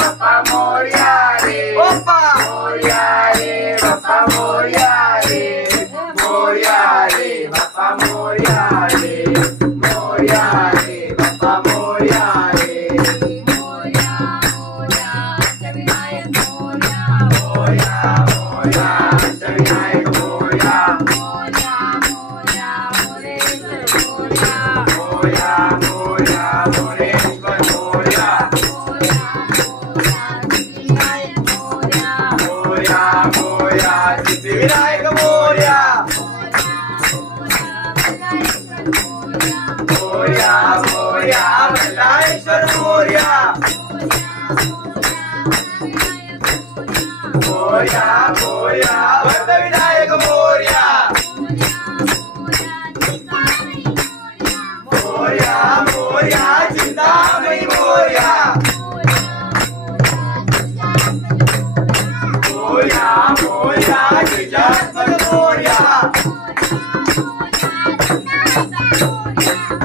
Bappa Morya रे Bappa Morya रे Bappa Morya रे Morya रे Bappa Morya रे Morya रे Bappa Morya रे Morya Morya Ashtavinayak Morya Morya Morya Moreshwar Morya Morya Morya Siddhivinayak Morya Morya Morya Mandleshwar Morya Morya Morya Siddhivinayak Morya Morya Morya Chintamani Morya Morya Morya Girijatmak Morya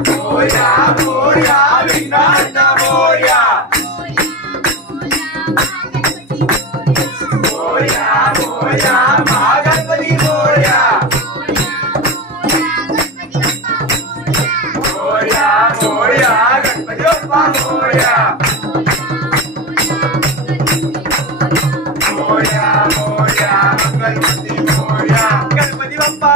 Morya Morya विघ्नार्थ Morya Morya Morya Mahaganpati Morya Morya Morya Ganpati Bappa Morya Morya Morya Ganpati Morya Ganpati Bappa